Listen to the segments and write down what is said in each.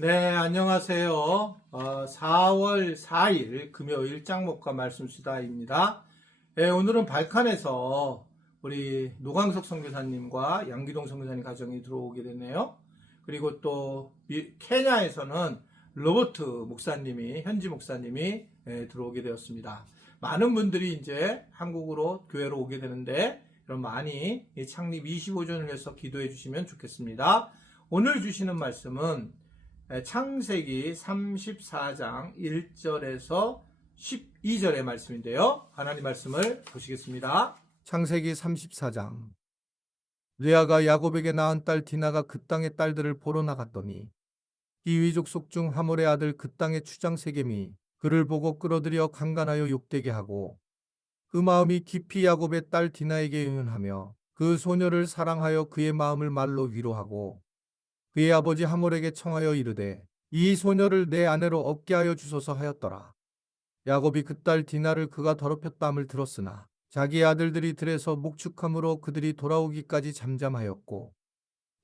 네, 안녕하세요. 4월 4일 금요일 짱목과 말씀 수다입니다. 네, 오늘은 발칸에서 우리 노광석 선교사님과 양기동 선교사님 가정이 들어오게 되네요. 그리고 또 케냐에서는 로버트 목사님이, 현지 목사님이 들어오게 되었습니다. 많은 분들이 이제 한국으로 교회로 오게 되는데 그럼 많이 창립 25주년을 위해서 기도해 주시면 좋겠습니다. 오늘 주시는 말씀은 창세기 34장 1절에서 12절의 말씀인데요. 하나님 말씀을 보시겠습니다. 창세기 34장. 레아가 야곱에게 낳은 딸 디나가 그 땅의 딸들을 보러 나갔더니 히위 족속 중 하몰의 아들 그 땅의 추장 세겜이 그를 보고 끌어들여 강간하여 욕되게 하고 그 마음이 깊이 야곱의 딸 디나에게 응하며 그 소녀를 사랑하여 그의 마음을 말로 위로하고 그의 아버지 하몰에게 청하여 이르되 이 소녀를 내 아내로 얻게 하여 주소서 하였더라. 야곱이 그 딸 디나를 그가 더럽혔다함을 들었으나 자기의 아들들이 들에서 목축함으로 그들이 돌아오기까지 잠잠하였고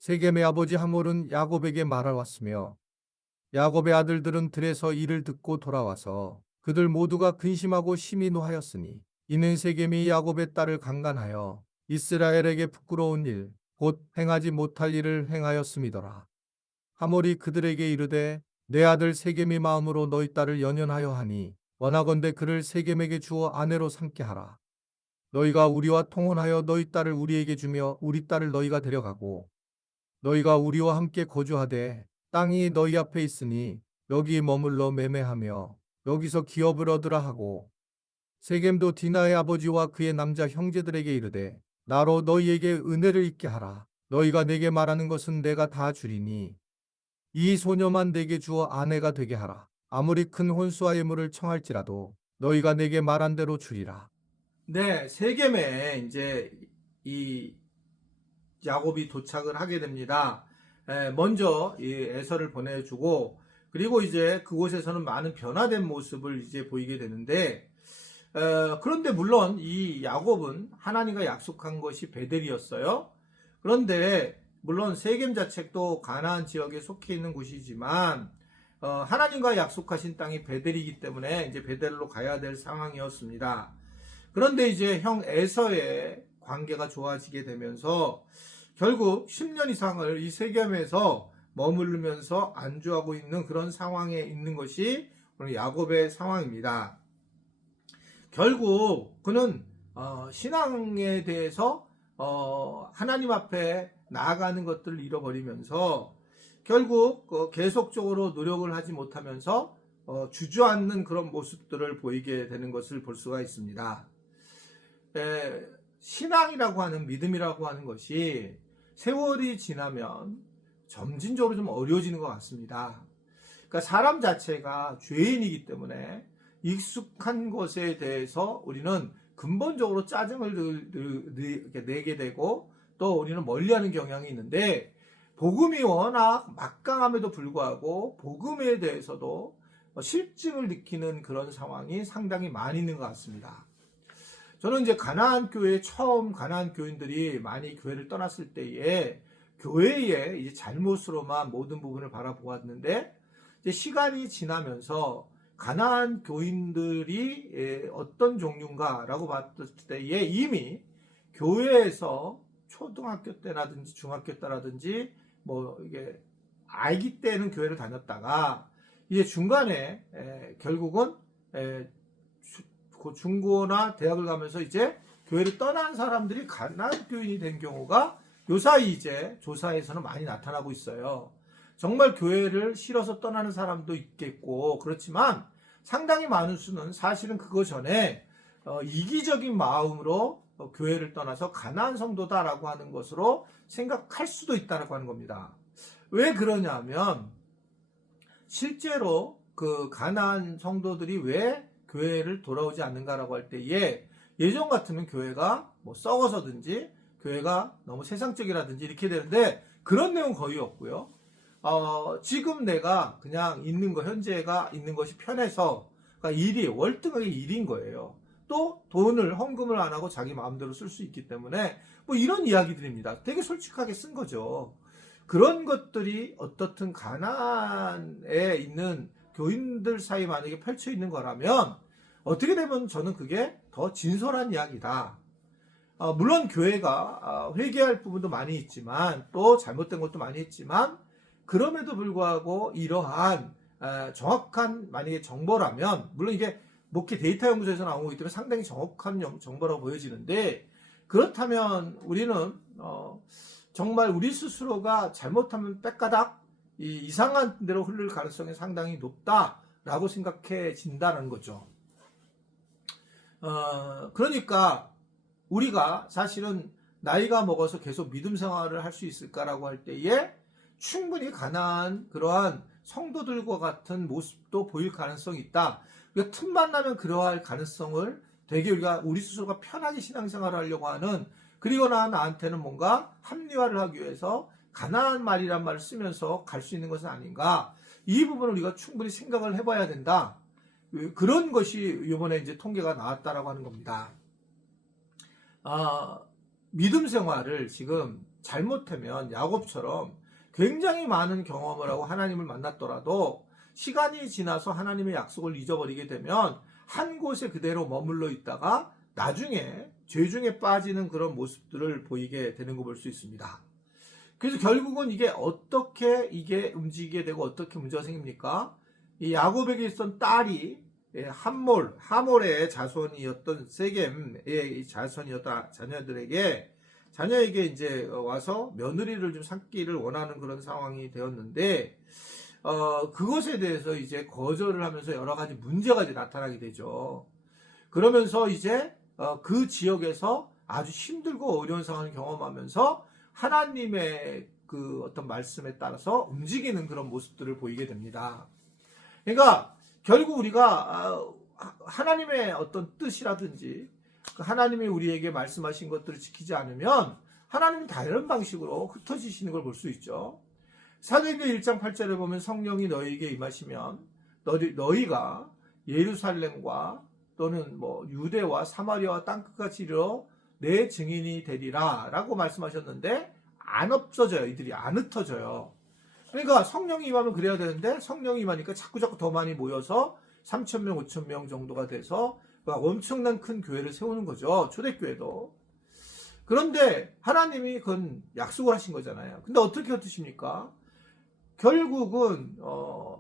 세겜의 아버지 하몰은 야곱에게 말하왔으며 야곱의 아들들은 들에서 이를 듣고 돌아와서 그들 모두가 근심하고 심히 노하였으니 이는 세겜이 야곱의 딸을 강간하여 이스라엘에게 부끄러운 일 곧 행하지 못할 일을 행하였음이더라. 하몰이 그들에게 이르되 내 아들 세겜의 마음으로 너희 딸을 연연하여 하니 원하건대 그를 세겜에게 주어 아내로 삼게 하라. 너희가 우리와 통혼하여 너희 딸을 우리에게 주며 우리 딸을 너희가 데려가고 너희가 우리와 함께 거주하되 땅이 너희 앞에 있으니 여기 머물러 매매하며 여기서 기업을 얻으라 하고 세겜도 디나의 아버지와 그의 남자 형제들에게 이르되 나로 너희에게 은혜를 있게 하라. 너희가 내게 말하는 것은 내가 다 주리니 이 소녀만 내게 주어 아내가 되게 하라. 아무리 큰 혼수와 예물을 청할지라도 너희가 내게 말한 대로 주리라. 네, 세겜에 이제 이 야곱이 도착을 하게 됩니다. 먼저 이 에서를 보내주고 그리고 이제 그곳에서는 많은 변화된 모습을 이제 보이게 되는데 그런데 물론 이 야곱은 하나님과 약속한 것이 베델이었어요. 그런데 물론 세겜 자책도 가나안 지역에 속해 있는 곳이지만 하나님과 약속하신 땅이 베델이기 때문에 이제 베델로 가야 될 상황이었습니다. 그런데 이제 형 에서의 관계가 좋아지게 되면서 결국 10년 이상을 이 세겜에서 머무르면서 안주하고 있는 그런 상황에 있는 것이 오늘 야곱의 상황입니다. 결국 그는 신앙에 대해서 하나님 앞에 나아가는 것들을 잃어버리면서 결국 계속적으로 노력을 하지 못하면서 주저앉는 그런 모습들을 보이게 되는 것을 볼 수가 있습니다. 신앙이라고 하는 믿음이라고 하는 것이 세월이 지나면 점진적으로 좀 어려워지는 것 같습니다. 그러니까 사람 자체가 죄인이기 때문에 익숙한 것에 대해서 우리는 근본적으로 짜증을 내게 되고 또 우리는 멀리하는 경향이 있는데 복음이 워낙 막강함에도 불구하고 복음에 대해서도 실증을 느끼는 그런 상황이 상당히 많이 있는 것 같습니다. 저는 이제 가나안 교회 처음 가나안 교인들이 많이 교회를 떠났을 때에 교회의 이제 잘못으로만 모든 부분을 바라보았는데 이제 시간이 지나면서 가나안 교인들이 어떤 종류인가라고 봤을 때에 이미 교회에서 초등학교 때라든지 중학교 때라든지 뭐 이게 아기 때는 교회를 다녔다가 이제 중간에 결국은 중고나 대학을 가면서 이제 교회를 떠난 사람들이 가나안 교인이 된 경우가 요사이 이제 조사에서는 많이 나타나고 있어요. 정말 교회를 싫어서 떠나는 사람도 있겠고 그렇지만 상당히 많은 수는 사실은 그거 전에 이기적인 마음으로 교회를 떠나서 가나안 성도다라고 하는 것으로 생각할 수도 있다고 하는 겁니다. 왜 그러냐면 실제로 그 가나안 성도들이 왜 교회를 돌아오지 않는가라고 할 때에 예전 같으면 교회가 뭐 썩어서든지 교회가 너무 세상적이라든지 이렇게 되는데 그런 내용은 거의 없고요. 지금 내가 그냥 있는 거, 현재가 있는 것이 편해서, 그러니까 일이, 월등하게 일인 거예요. 또 돈을, 헌금을 안 하고 자기 마음대로 쓸 수 있기 때문에, 뭐 이런 이야기들입니다. 되게 솔직하게 쓴 거죠. 그런 것들이 어떻든 가난에 있는 교인들 사이 만약에 펼쳐 있는 거라면 어떻게 되면 저는 그게 더 진솔한 이야기다. 물론 교회가 회개할 부분도 많이 있지만 또 잘못된 것도 많이 있지만 그럼에도 불구하고 이러한 정확한 만약에 정보라면 물론 이게 목회 데이터 연구소에서 나온 거기 때문에 상당히 정확한 정보라고 보여지는데 그렇다면 우리는 정말 우리 스스로가 잘못하면 빽가닥 이상한 대로 흐를 가능성이 상당히 높다라고 생각해진다는 거죠. 그러니까 우리가 사실은 나이가 먹어서 계속 믿음 생활을 할 수 있을까라고 할 때에 충분히 가난한 그러한 성도들과 같은 모습도 보일 가능성이 있다. 우리가 틈만 나면 그러할 가능성을 되게 우리 스스로가 편하게 신앙생활을 하려고 하는 그리고 나한테는 뭔가 합리화를 하기 위해서 가난한 말이란 말을 쓰면서 갈 수 있는 것은 아닌가. 이 부분을 우리가 충분히 생각을 해봐야 된다. 그런 것이 이번에 이제 통계가 나왔다라고 하는 겁니다. 믿음 생활을 지금 잘못하면 야곱처럼 굉장히 많은 경험을 하고 하나님을 만났더라도 시간이 지나서 하나님의 약속을 잊어버리게 되면 한 곳에 그대로 머물러 있다가 나중에 죄 중에 빠지는 그런 모습들을 보이게 되는 거 볼 수 있습니다. 그래서 결국은 이게 어떻게 이게 움직이게 되고 어떻게 문제가 생깁니까? 이 야곱에게 있었던 딸이 하몰의 자손이었던 세겜의 자손이었던 자녀에게 이제 와서 며느리를 좀 삼기를 원하는 그런 상황이 되었는데 그것에 대해서 이제 거절을 하면서 여러 가지 문제가 이제 나타나게 되죠. 그러면서 이제 그 지역에서 아주 힘들고 어려운 상황을 경험하면서 하나님의 그 어떤 말씀에 따라서 움직이는 그런 모습들을 보이게 됩니다. 그러니까 결국 우리가 하나님의 어떤 뜻이라든지 하나님이 우리에게 말씀하신 것들을 지키지 않으면 하나님이 다른 방식으로 흩어지시는 걸 볼 수 있죠. 사도행전 1장 8절에 보면 성령이 너희에게 임하시면 너희가 예루살렘과 또는 뭐 유대와 사마리아와 땅끝까지 이르러 내 증인이 되리라 라고 말씀하셨는데 안 없어져요. 이들이 안 흩어져요. 그러니까 성령이 임하면 그래야 되는데 성령이 임하니까 자꾸 더 많이 모여서 3,000명, 5,000명 정도가 돼서 엄청난 큰 교회를 세우는 거죠. 초대교회도. 그런데 하나님이 그건 약속을 하신 거잖아요. 근데 어떻게 흩으십니까? 결국은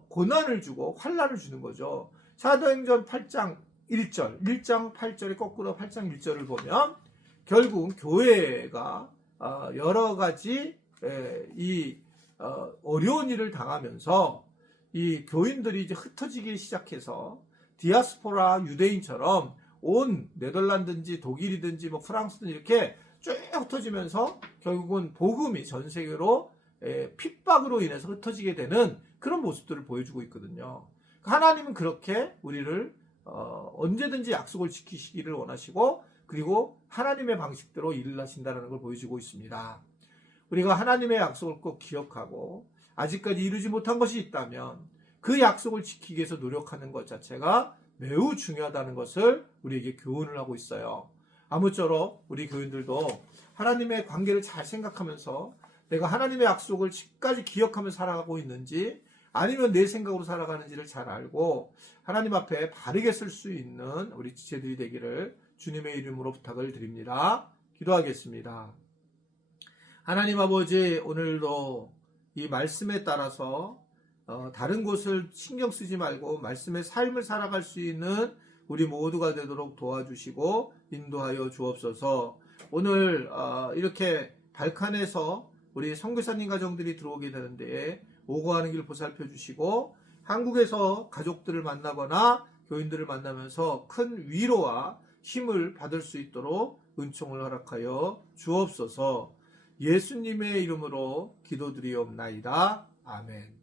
고난을 주고 환난을 주는 거죠. 사도행전 8장 1장 8절에 거꾸로 8장 1절을 보면 결국 교회가 여러 가지 어려운 일을 당하면서 이 교인들이 이제 흩어지기 시작해서 디아스포라 유대인처럼 온 네덜란드든지 독일이든지 뭐 프랑스든 이렇게 쭉 흩어지면서 결국은 복음이 전 세계로 핍박으로 인해서 흩어지게 되는 그런 모습들을 보여주고 있거든요. 하나님은 그렇게 우리를 언제든지 약속을 지키시기를 원하시고 그리고 하나님의 방식대로 일을 하신다는 걸 보여주고 있습니다. 우리가 하나님의 약속을 꼭 기억하고 아직까지 이루지 못한 것이 있다면 그 약속을 지키기 위해서 노력하는 것 자체가 매우 중요하다는 것을 우리에게 교훈을 하고 있어요. 아무쪼록 우리 교인들도 하나님의 관계를 잘 생각하면서 내가 하나님의 약속을 지금까지 기억하면서 살아가고 있는지 아니면 내 생각으로 살아가는지를 잘 알고 하나님 앞에 바르게 쓸 수 있는 우리 지체들이 되기를 주님의 이름으로 부탁을 드립니다. 기도하겠습니다. 하나님 아버지, 오늘도 이 말씀에 따라서 다른 곳을 신경 쓰지 말고 말씀의 삶을 살아갈 수 있는 우리 모두가 되도록 도와주시고 인도하여 주옵소서. 오늘 이렇게 발칸에서 우리 선교사님 가정들이 들어오게 되는데 오고 가는 길 보살펴 주시고 한국에서 가족들을 만나거나 교인들을 만나면서 큰 위로와 힘을 받을 수 있도록 은총을 허락하여 주옵소서. 예수님의 이름으로 기도드리옵나이다. 아멘.